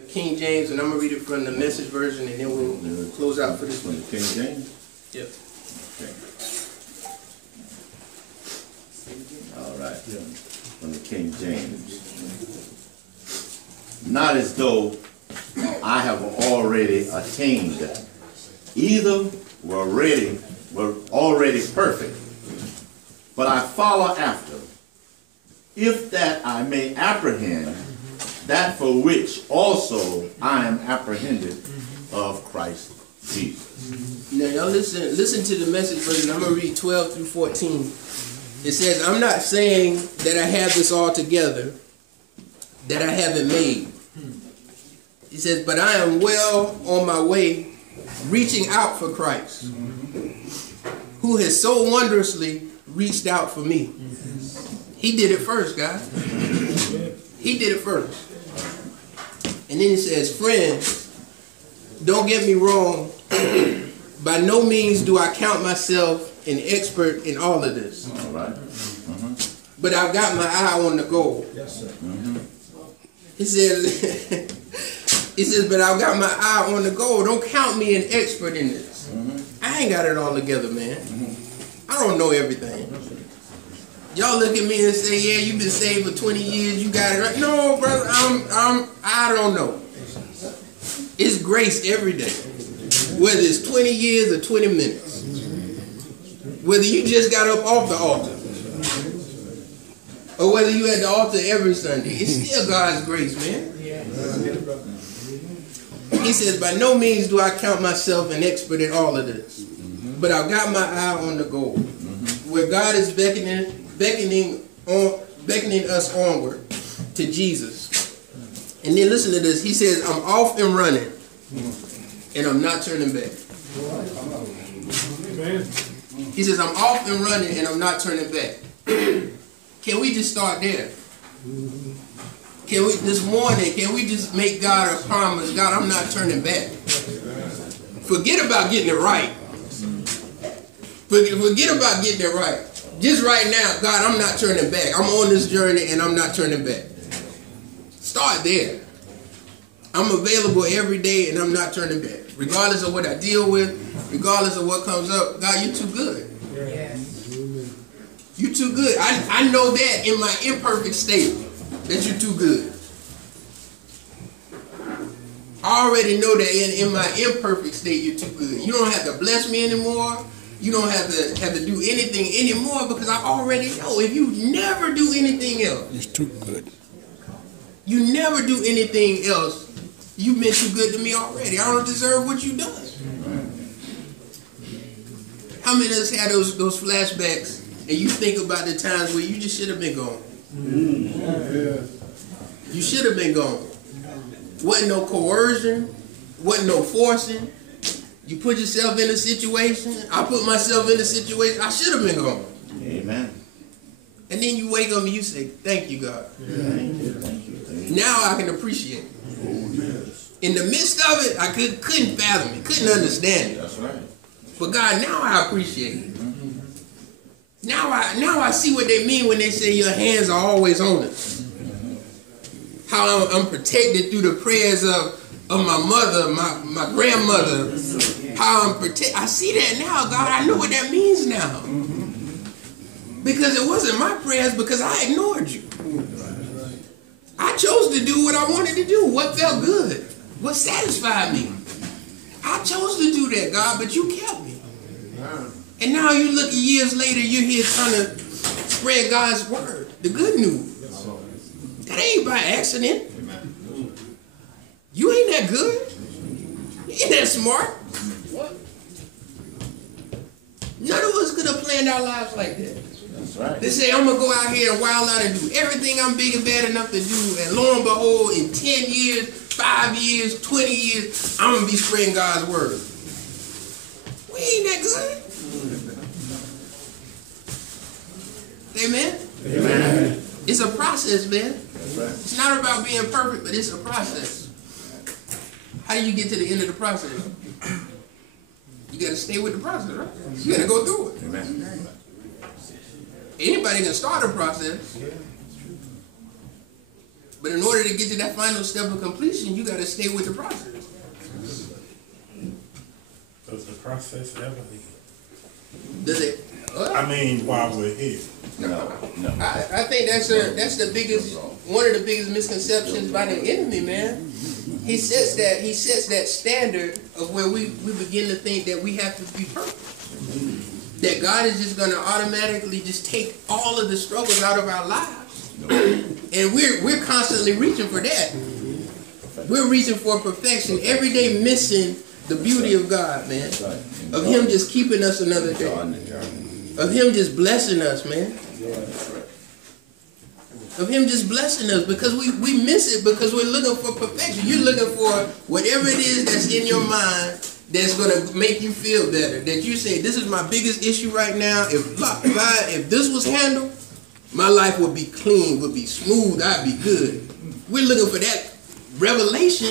King James, and I'm going to read it from the Message version, and then we'll close out for this one. King James? Yep. Okay. All right. From the King James. Not as though I have already attained, either were already perfect, but I follow after, if that I may apprehend that for which also I am apprehended of Christ Jesus. Now y'all listen to the Message version. I'm going to read 12 through 14. It says, I'm not saying that I have this all together, that I haven't made. He says, but I am well on my way, reaching out for Christ, who has so wondrously reached out for me. He did it first, guys. He did it first. And then he says, friends, don't get me wrong. By no means do I count myself an expert in all of this. All right. But I've got my eye on the goal. Yes, sir. He says, he says, but I've got my eye on the goal. Don't count me an expert in this. I ain't got it all together, man. I don't know everything. Y'all look at me and say, yeah, you've been saved for 20 years, you got it right. No, brother, I don't know. It's grace every day. Whether it's 20 years or 20 minutes. Whether you just got up off the altar. Or whether you at the altar every Sunday. It's still God's grace, man. He says, by no means do I count myself an expert in all of this. But I've got my eye on the goal. Where God is beckoning us onward to Jesus. And then listen to this. He says, I'm off and running, and I'm not turning back. He says, I'm off and running, and I'm not turning back. Can we just start there? Can we, this morning, can we just make God a promise? God, I'm not turning back. Forget about getting it right. Forget about getting it right. Just right now, God, I'm not turning back. I'm on this journey and I'm not turning back. Start there. I'm available every day and I'm not turning back. Regardless of what I deal with, regardless of what comes up, God, you're too good. You're too good. I know that in my imperfect state, that you're too good. I already know that in my imperfect state, you're too good. You don't have to bless me anymore. You don't have to do anything anymore because I already know if you never do anything else. It's too good. You never do anything else. You've been too good to me already. I don't deserve what you've done. How many of us had those flashbacks and you think about the times where you just should have been gone? You should have been gone. Wasn't no coercion. Wasn't no forcing. You put yourself in a situation. I put myself in a situation. I should have been gone. Amen. And then you wake up and you say, thank you, God. Thank you, thank you, thank you. Now I can appreciate it. In the midst of it, I couldn't fathom it. Couldn't understand it. That's right. But God, now I appreciate it. Now I see what they mean when they say your hands are always on us. How I'm protected through the prayers of my mother, my grandmother. How I'm protected. I see that now, God. I know what that means now. Because it wasn't my prayers because I ignored you. I chose to do what I wanted to do. What felt good. What satisfied me. I chose to do that, God, but you kept me. And now you look years later, you're here trying to spread God's word. The good news. That ain't by accident. You ain't that good. You ain't that smart. None of us could have planned our lives like that. That's right. They say, I'm going to go out here and wild out and do everything I'm big and bad enough to do. And lo and behold, in 10 years, 5 years, 20 years, I'm going to be spreading God's word. We ain't that good. Amen? Amen. It's a process, man. That's right. It's not about being perfect, but it's a process. How do you get to the end of the process? You got to stay with the process, right? You got to go through it. Amen. Anybody can start a process. But in order to get to that final step of completion, you got to stay with the process. Does the process ever end? Does it? I mean, while we're here. No. I think that's the biggest, one of the biggest misconceptions by the enemy, man. He sets that standard of where we begin to think that we have to be perfect. That God is just gonna automatically just take all of the struggles out of our lives. And we're constantly reaching for that. We're reaching for perfection, every day missing the beauty of God, man. Of Him just keeping us another day. Of Him just blessing us, man. Of Him just blessing us, because we miss it because we're looking for perfection. You're looking for whatever it is that's in your mind that's going to make you feel better. That you say, this is my biggest issue right now. If this was handled, my life would be clean, would be smooth, I'd be good. We're looking for that revelation.